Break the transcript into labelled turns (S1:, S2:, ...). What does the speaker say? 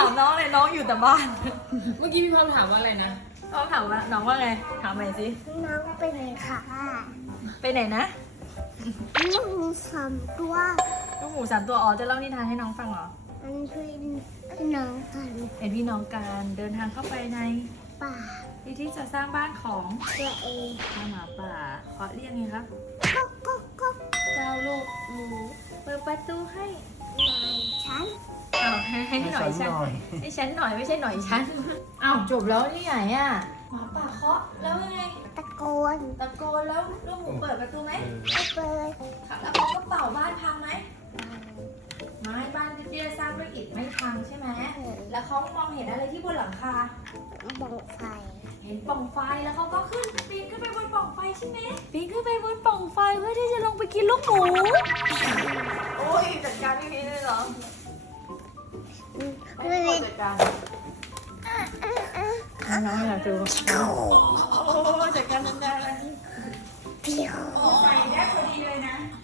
S1: แต่บ้าน
S2: เมื่อกี้พี่พร้อมถามว่าอะไรนะ
S1: น้องถามว่าน้องว่าไง ถามใหม่สิ
S3: น้องไปไหนคะ
S1: ไปไหนนะ
S3: ลูกมีสามตัว
S1: ลูกหมูสามตัวอ๋อจะเล่านิทานให้น้องฟังเหรอ
S3: อันเป็นพี่น้องกัน
S1: เป็นพี่น้องกันเดินทางเข้าไปใน
S3: ป่า
S1: ที่ที่จะสร้างบ้านของ
S3: ตัวเอง
S1: ข้าหมาป่าเคาะเรียกไงครับ
S3: ก็ก็ก็
S1: เจ้าลูกหมูเปิดประตูให้
S3: นายฉัน
S1: เอาให้ ให้หน่อยฉันให้ฉันหน่อยไม่ใช่หน่อยฉันอ้าวจบแล้วนี่ไหนอะหมาป่าเคาะแล้วยังไง
S3: ตะโกน
S1: ตะโกนแล้วลูกหมูเปิดประตูไหม
S3: ไม่เปิด
S1: แล้วเขาก็เป่าบ้านพังไหมไม้บ้านที่เตี้ยสร้างด้วยอิฐไม่พังใช่ไหมแล้วเขามองเห็นอะไรที่บนหลังคา
S3: บังไฟ
S1: เห็นปล่องไฟแล้วเขาก็ขึ้นปีนขึ้นไปบนปล่องไฟใช่ไหมปีนขึ้นไปบนปล่องไฟเพื่อที่จะลงไปกินลูกหมู การน้อยๆนะดูโอ้จัดการนั่นได้